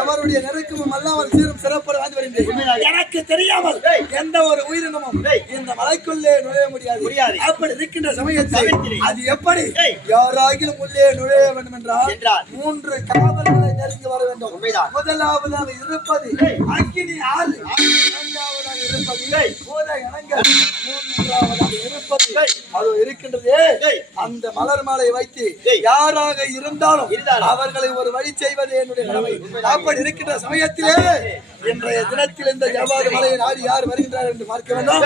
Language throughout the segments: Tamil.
எவருடைய நெருக்கமும் அல்லாமல் சீரும் சிறப்போடு வாழ்ந்து வருகின்றேன். எனக்கு தெரியாமல் எந்த ஒரு உயிரினமும் இந்த மலைக்குள்ளே நுழைய முடியாது. அப்படி இருக்கின்ற சமயத்தில் அது எப்படி யாராகிலும் உள்ளே நுழைய வேண்டும் என்றால் 3 காவல்களை நெருங்கி வர வேண்டும். முதலாவதாக இருப்பது அக்கினி ஆள், இரண்டாவதாக இருப்பது பூத கணங்கள், மூன்றாவதாக இருப்பது அது இருக்கின்றது. அந்த மலர் மாலை வைத்து யாராக இருந்தாலும் அவர்களை ஒரு வழி செய்வது என்னுடைய கடமை. அப்படி இருக்கின்ற சமயத்திலே இன்றைய தினத்தில் இந்த ஜவ்வாது மலையை நாடி யார் வருகின்றார் என்று பார்க்க வேண்டும்.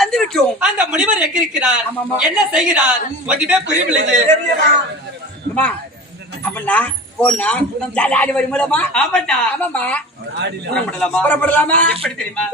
வந்துவிட்டோம். அந்த முனிவர் எங்க இருக்கிறார், என்ன செய்கிறார் ஒன்றுமே புரியவில்லை. அப்படின்னா போனா ஆடி வரும் மூலமா புறப்படலாமா? எப்படி தெரியுமா?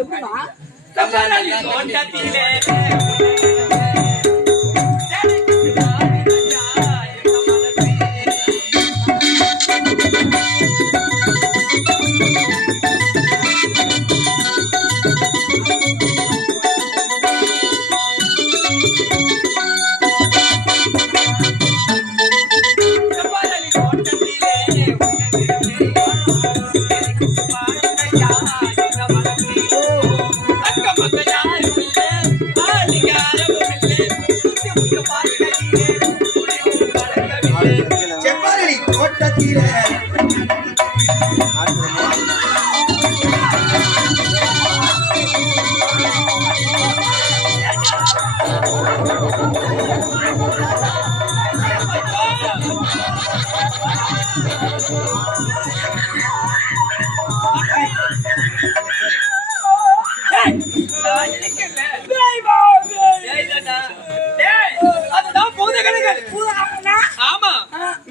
ஆமா,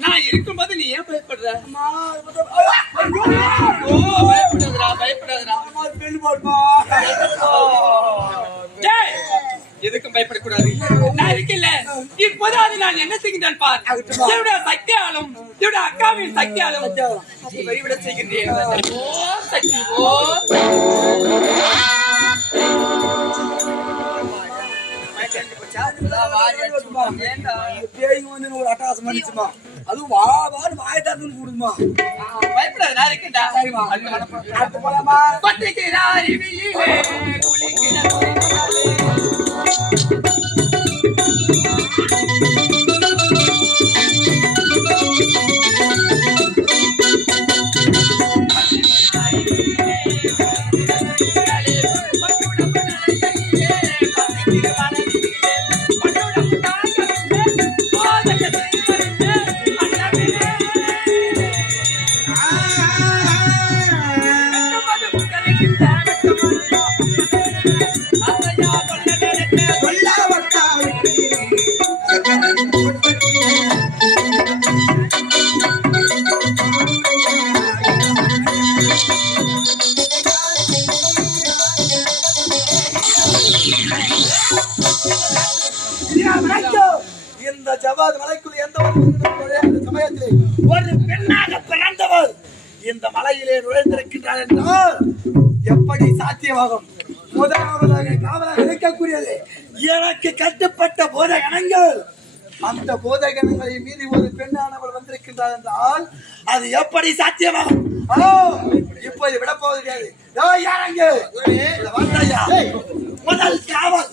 நான் இருக்கும்போது நீ ஏன் பயப்படுற? பயப்படாதடா. எதுக்கும் பயப்படக்கூடாது. நான் இருக்கல இப்போதாவது நான் என்ன செய்கின்றேன் பார். என்னுடைய சக்தியாலும் என்னுடைய அக்காவின் சக்தியாலும் வழிவிட செய்கின்றேன். சக்தி ஒரு அட்டாசம் பண்ணிச்சுமா, அதுவும் வா வான்னு வாயத்தாரு கூடுமா. பயப்படாத, நான் இருக்கேன்டா. அடுத்து போலாமா? இந்த ஜவ்வாது மலைக்குள் எந்த சமயத்திலே ஒரு பெண்ணாக பிறந்தவர் இந்த மலையிலே நுழைந்திருக்கின்றார் என்றால் எப்படி சாத்தியமாகும்? முதலாவதாக காவலாக இருக்கக்கூடியது எனக்கு கட்டுப்பட்ட போதகணங்கள். அந்த போதகணங்களை மீறி ஒரு பெண்ணானவள் வந்திருக்கின்றார் என்றால் அது எப்படி சாத்தியமாகும்? இப்போது விடப்போவது கிடையாது. முதல் காவல்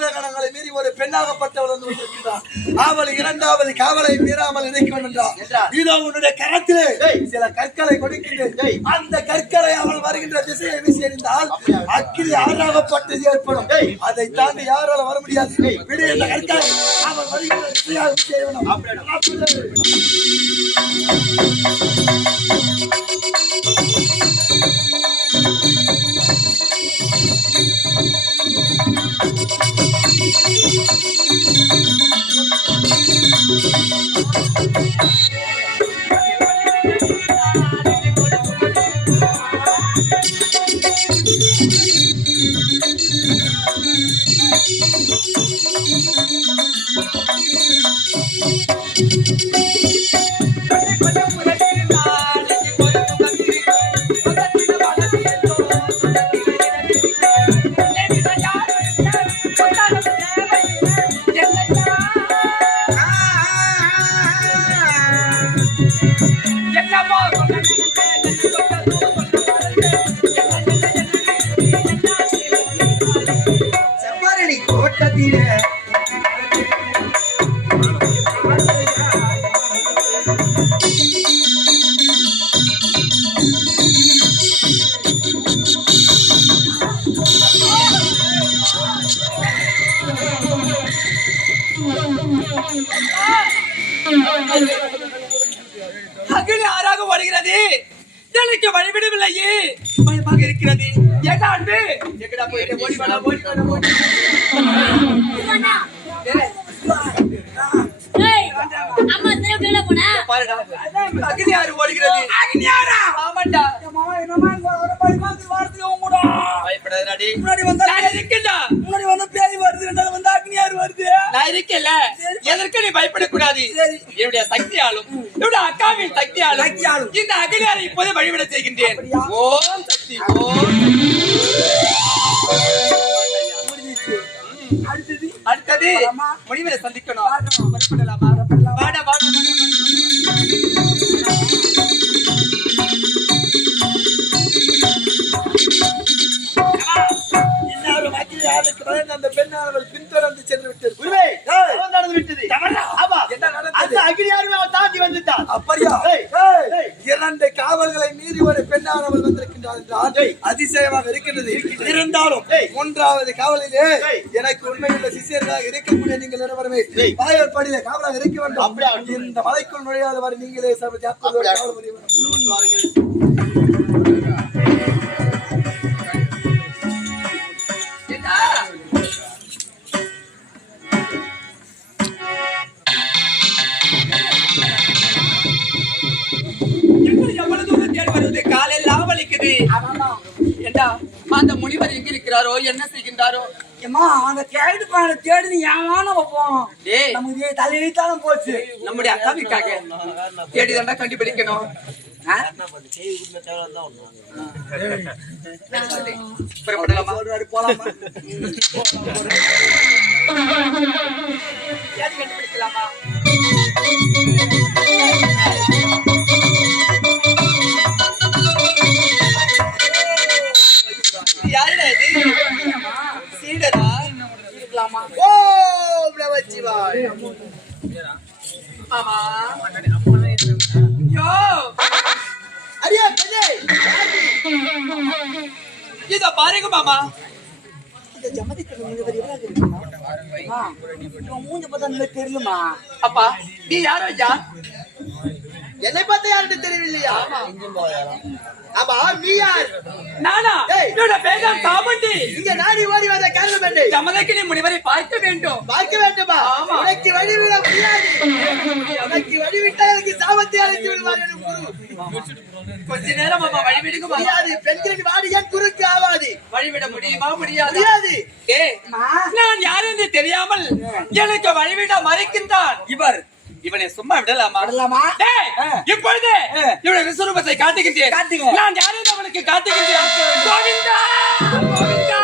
பூதகணங்களை மீறி ஒரு பெண்ணாகப்பட்டவள் வந்து கொண்டிருக்கிறார். அவள் இரண்டாவது காவலை மீறாமல் இருக்க வேண்டும் என்றார். இதோ உன்னுடைய கரத்திலே சில கற்களை கொடுக்கின்றேன். அந்த கற்களை அவள் வருகின்ற திசையை வீசி எறிந்தால் அக்கினி ஆறாகப்பட்டது ஏற்படும். அதை தாண்டி யாரால வர முடியாது. விடு இந்த கற்களை அவள் வருகின்ற திசையாக வீசி எறியணும். அகில ஆறாக வருகிறது. எனக்கு வழிவிடவில்லையே, பயமாக இருக்கிறது. என்ன அன்பு, எங்கடா போயிட்டு ஓடி வாடா, ஓடி வாடா, ஓடி. அம்மா திருப்பில போனா பாருடா, அகில ஆறு ஓடுகிறது. அகில ஆமாண்டா. பயப்படாதடா டேய். முன்னாடி வந்தா நான் இருக்கேன்டா. முன்னாடி வந்தா பேய் வருது, ரெண்டாவது வந்தா அக்னி ஆறு வருது. நான் இருக்கேன்ல, எதற்கு நீ பயப்படக்கூடாது. என்னுடைய சக்தியாலும் என்னுடைய அக்காவின் சக்தியாலும் இந்த அகிலாரை இப்போதே வழிவிட செய்கின்றேன். ஓம் சக்தி, ஓம் அடுத்தது முனிவரை சந்திக்கணும். பயப்படலாமா? வாடா வாடா. இன்னாரும் அக்னி ஆறுக்கு பயந்து அந்த பெண்ணானவள் பின்தொடர்ந்து சென்று விட்டது. குருவே, தவறு நடந்து விட்டது. ஆமா, என்ன நடந்தது? அந்த அக்னி ஆறுவை அவன் தாண்டி வந்துட்டான். அப்படியா? இரண்டு காவல்களை மீறி ஒரு பெண்ணானவள் வந்திருக்கின்றாள் என்றால் அதிசயமாக இருக்கின்றது. இருந்தாலும் மூன்றாவது காவலிலே எனக்கு உண்மையுள்ள சிஷியர்களாக இருக்கக்கூடிய நீங்கள் இருவருமே வாயற்படியிலே காவலாக இருக்க வேண்டும். இந்த மலைக்குள் நுழையாதவாறு நீங்களே காவல் புரிய வேண்டும். காலையில் வலிக்குது. ஏண்டா அந்த முனிவர் எங்க இருக்கிறாரோ, என்ன செய்கின்றாரோ? அந்த தேடி தேடி ஏமான வைப்போம். நமக்கு தலையிட்டாலும் போச்சு. நம்முடைய அக்காவிற்காக தேடிதாண்டா கண்டுபிடிக்கணும். புறப்படலாமா? போலாமா? தேடி கண்டுபிடிக்கலாமா? யாருடா இது? சீடரா இருக்கலாமா? ஓம் நமச்சிவாய. ஆமா. யோ அரியா பெண்ணே, இத பாருங்க மாமா. மூஞ்ச பார்த்தா தெரியுமா? அப்பா நீ யாரோ ஐயா? என்னை பார்த்த யாருன்னு தெரியவில்லையா? ஆமா, நீ யார்? நானா? என்னோட பேர் தான் சாமுண்டி. இங்க நாடி ஓடி வந்த காரணம் என்ன? ஜமதக்கினி முனிவரை பார்க்க வேண்டும். பார்க்க வேண்டுமா? ஆமா. உனக்கு வழிவிட முடியாது. உனக்கு வழிவிட்டால் எனக்கு சாபத்தை அழைத்து விடுவார் என் குரு. கொஞ்ச நேரம் மாமா வழிவிடுங்க மாமா. முடியாது. பெண்களின் வாடி என் குறுக்கு ஆவாது. வழிவிட முடியுமா? முடியாது. முடியாது. நான் யார் என்று தெரியாமல் எனக்கு வழிவிட மறைக்கின்றான் இவர். இவனை சும்மா விடலாமா? இப்பொழுது இவனை விஸ்வரூபத்தை காட்டுகின்றேன். நான் யார் என்று அவனுக்கு காட்டுகின்றேன். கோவிந்தா, கோவிந்தா.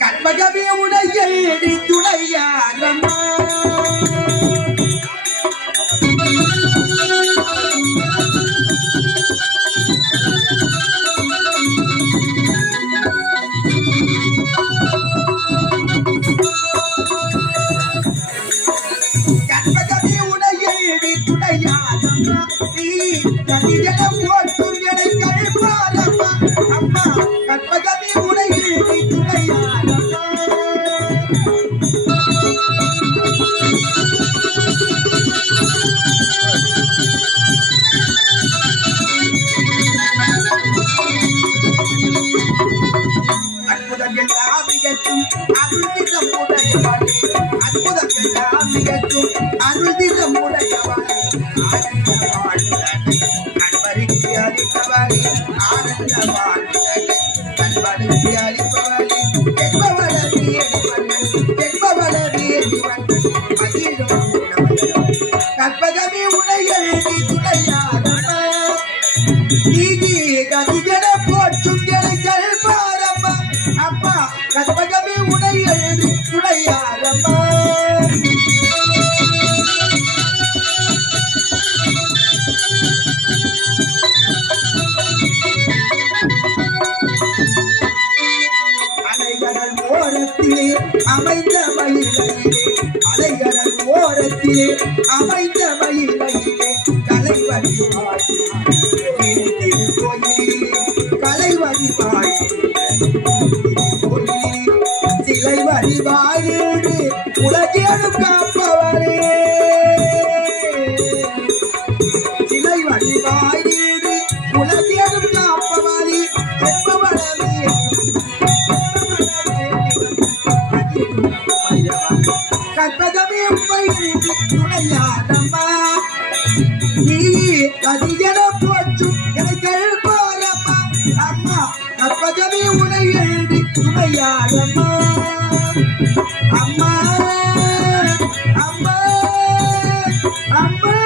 கண்மகமே உடைய துணையாரம்மா கண்மகமே உடைய துணையாரம்மா நீ கதிஜனம் போட்டும் எனை கழ்பாரம்மா அம்மா கண்மகமே உடைய துணையாரம்மா அற்புதங்கள் ஆவியற்றும் அருள்திரம் உடையவாளே அற்புதங்கள் ஆவியற்றும் அருள்திரம் உடையவாளே ஆனந்த வாழ்ந்தனை அன்பருக்கு அளிப்பவாளே ஆனந்த வாழ்ந்தனை அன்பருக்கு அளிப்பவாளே என்பவளவி எடிவண்ணன் என்பவளவி எடிவண்ணன் மகிழும் உணவன் கற்பகமே உடைய துணையாரம்மா நீதி கதிஜன போற்றும் எனைகள் பாரம்மா அம்மா கற்பகமே உடைய துணையாரம்மா அலைகடல் ஓரத்திலே அமைந்த மயிலையிலே அலைகடல் ஓரத்திலே அமைந்த மயிலையிலே கலைவடி கோயிலே கலைவடி கோயிலே சிலை வடிவாயிடு உலகேடு காப்பவரே சிலை வடிவாயிடு உலகேடு காப்பவரே என்பவளவே கற்பகமே உண்மையில் துணையாரம்மா நீ கதியன போற்றும் எனக்கு பாரம்மா அம்மா கற்பகமே உனையில் துணையாரம்மா அம்மா அம்மா அம்மா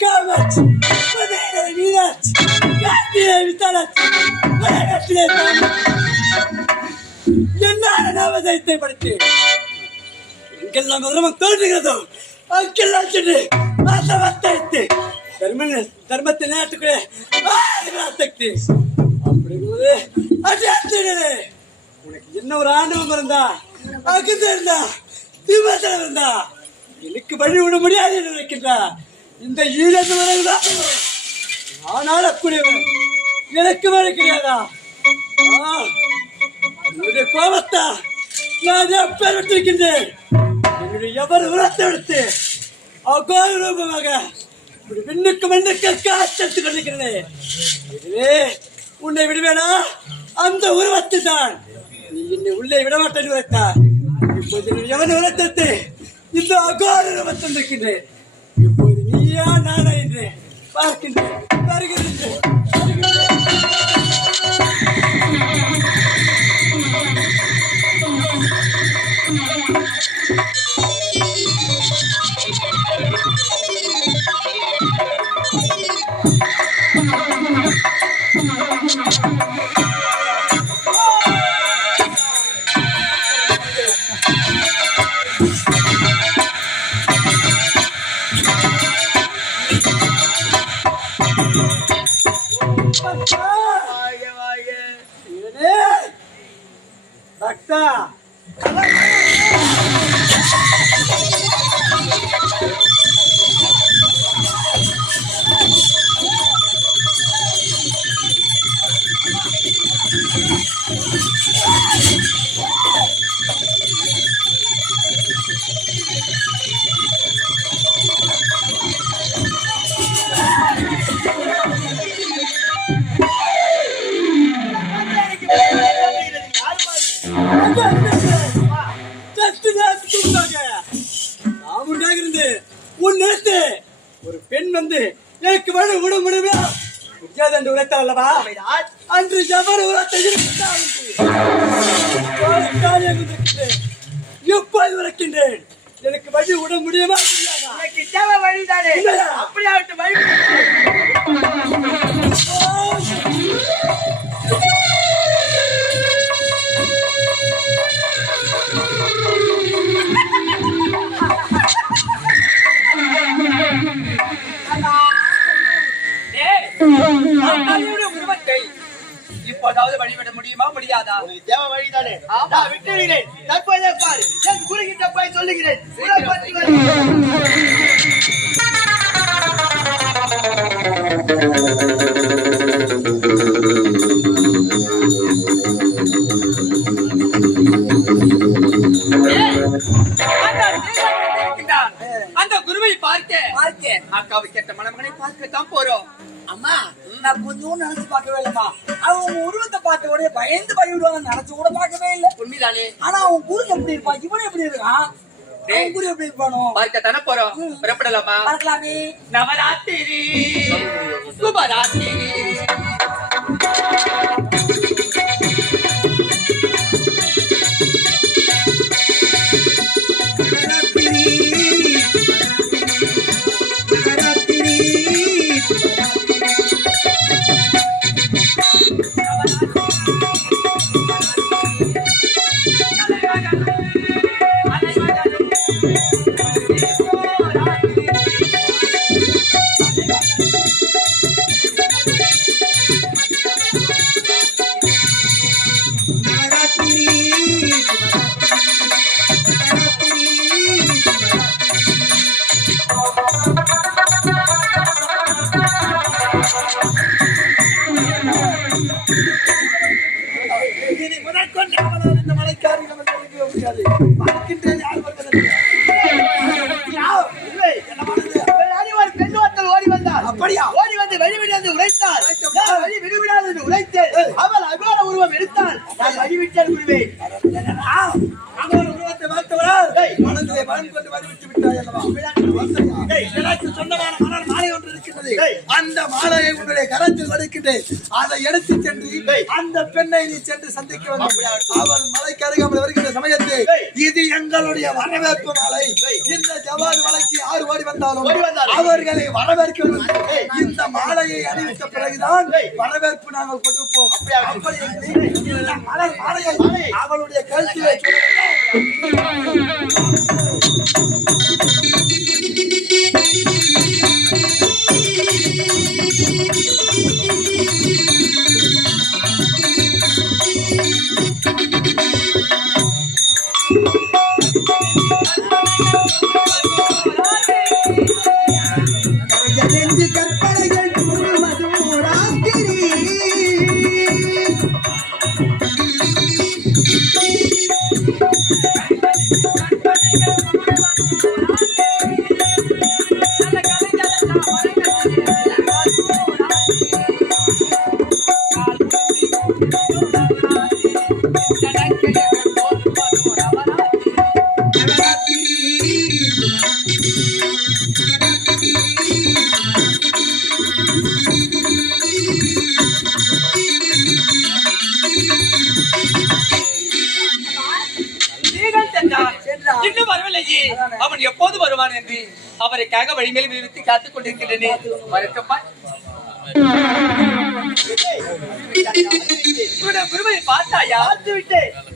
Kaç! Bana evi aç! Kalk bir evi tanıt! Bana bir evi tanıt! சதயத்தை படுத்தி எங்கெல்லாம் தர்மம் தோன்றுகிறதோ அங்கெல்லாம் சென்று வத்தைத்து தர்மத்தை நேரத்துக்குள்ளே சக்தி அப்படிங்கும்போது உனக்கு என்ன ஒரு ஆண்டவம் இருந்தா அகுந்த இருந்தா தீபத்தில் இருந்தா எனக்கு வழி விட முடியாது என்று நினைக்கின்றா இந்த ஈழத்துதான் நான் ஆளக்கூடியவன் எனக்கு வழி கிடையாதா என்னுடைய கோபத்தா நான் எப்பேர் விட்டிருக்கின்றேன் என்னுடைய எவர் உரத்தை எடுத்து அகோர ரூபமாக விண்ணுக்கு மண்ணுக்கு காய்ச்சல் கொண்டிருக்கிறேன் இதுவே உன்னை விடுவேனா அந்த உருவத்தை தான் நீ என்னை உள்ளே விடமாட்டேன் உரைத்தார் இப்போது எவன் உரத்தை இந்த அகோர உருவத்தில் இருக்கின்றேன் இப்போது நீயா நானா என்று பார்க்கின்றேன் வருகின்றேன் பக்தா ஒரு பெண் வந்து எனக்கு வழி விட முடியுமா முடியாது என்று உரைத்தார் அல்லவா அன்று எவர் உரத்தை எப்போது உரைக்கின்றேன் எனக்கு வழி விட முடியுமா வழிதானே அப்படியாகட்டும் வழி உருவத்தை இப்போதாவது வழிவிட முடியுமா முடியாதா தேவ வழிதானே நான் விட்டுகிறேன் தற்போதே பாரு என் குறுகிட்ட போய் சொல்லுகிறேன் அந்த குருவை பார்க்க அக்காவை கேட்ட மணமகனை பார்க்கத்தான் போறோம். அம்மா நான் கொஞ்சம் நினைச்சு பார்க்கவே இல்லம்மா. அவன் உருவத்தை பார்த்த உடனே பயந்து பயப்படுவாங்க நினைச்சு கூட பார்க்கவே இல்லை. உண்மைதானே? ஆனா அவன் குரு எப்படி இருப்பான், இவன் எப்படி இருக்கான், குரு எப்படி இருப்பானோ பார்க்கத்தானே போறோம். புறப்படலாமா? பார்க்கலாமே. நவராத்திரி சுபராத்திரி ஓடி வந்து வழிவிடாது உரைத்தாள். நான் வழி விடுவிடாது உரைத்தேன். அவள் அகோர உருவம் எடுத்தாள். நான் வழிவிட்டேன் குருவே. உருவத்தை பார்த்தவரா மனதிலே மனம் கொண்டு வழிவிட்டு விட்டாய் அல்லவா? எனக்கு சொந்தமான மணல் மாலை ஒன்று இருக்கிறது. அந்த மாலையை உன்னுடைய கரத்தில் வடிக்கின்றேன். அதை எடுத்து சென்று அந்த பெண்ணை நீ சென்று சந்திக்க வேண்டும். அவள் மலைக்கு அருகாமல் வருகின்ற சமயத்தில் இது எங்களுடைய வரவேற்பு மாலை. இந்த ஜவாது மலைக்கு யார் ஓடி வந்தாலும் அவர்களை வரவேற்க வேண்டும். இந்த மாலையை அணிவித்த பிறகுதான் வரவேற்பு நாங்கள் கொடுப்போம். அப்படி இந்த மலர் மாலையை அவளுடைய கழுத்திலே கற்பனைகள் இன்னும் வரவில்லையே. அவன் எப்போது வருவான் என்று அவருக்காக வழிமேல் விரித்து காத்துக் கொண்டிருக்கின்றனே. வரட்டப்பா. பார்த்தாயா?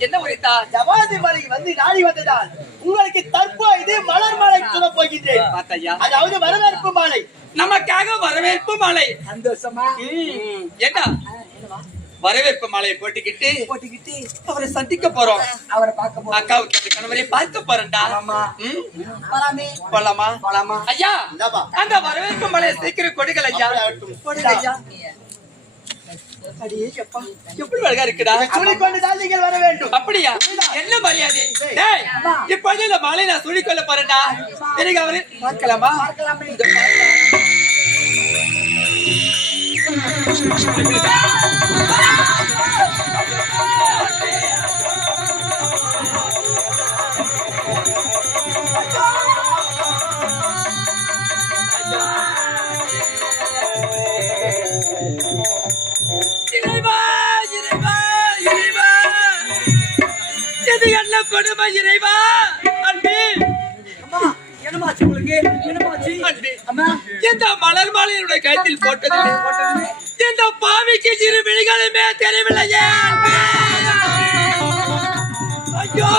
என்ன உரைத்தா? ஜவாதி மலை வந்து நாடி வந்ததால் உங்களுக்கு தற்போது மலர் மாலை சொல்ல போகின்றேன். பார்த்தாயா? அதாவது வரவேற்பு மாலை. நமக்காக வரவேற்பு மாலை. சந்தோஷமா என்ன வரவேற்பு மாலையை போட்டுக்கிட்டு அவரை சந்திக்க போறோம். அவரை பார்க்க போறோம். அக்காவுக்கு கணவரை பார்க்க போறேன்டா. போலாமா? ஐயா, அந்த வரவேற்பு மாலையை சீக்கிரம் கொடுங்கள் ஐயா. கொடுங்க ஐயா. எப்படி அழகா இருக்குடா. சொல்லிக்கொண்டுதான் நீங்கள் வர வேண்டும். அப்படியா? என்ன மரியாதை? டேய், இப்போது இந்த மாலை நான் சொல்லிக்கொள்ள போறேன்டா. எனக்கு அவரு பார்க்கலாமா? என்ன கொடுமை இறைவா. அன்பே, என்னமாச்சு உங்களுக்கு? என்னமாச்சு? அன்பே, இந்த மலர் மாலையினுடைய கழுத்தில் போட்டது இந்த பாவிக்கு சிறு விழிகளுமே தெரியவில்லையே. ஐயோ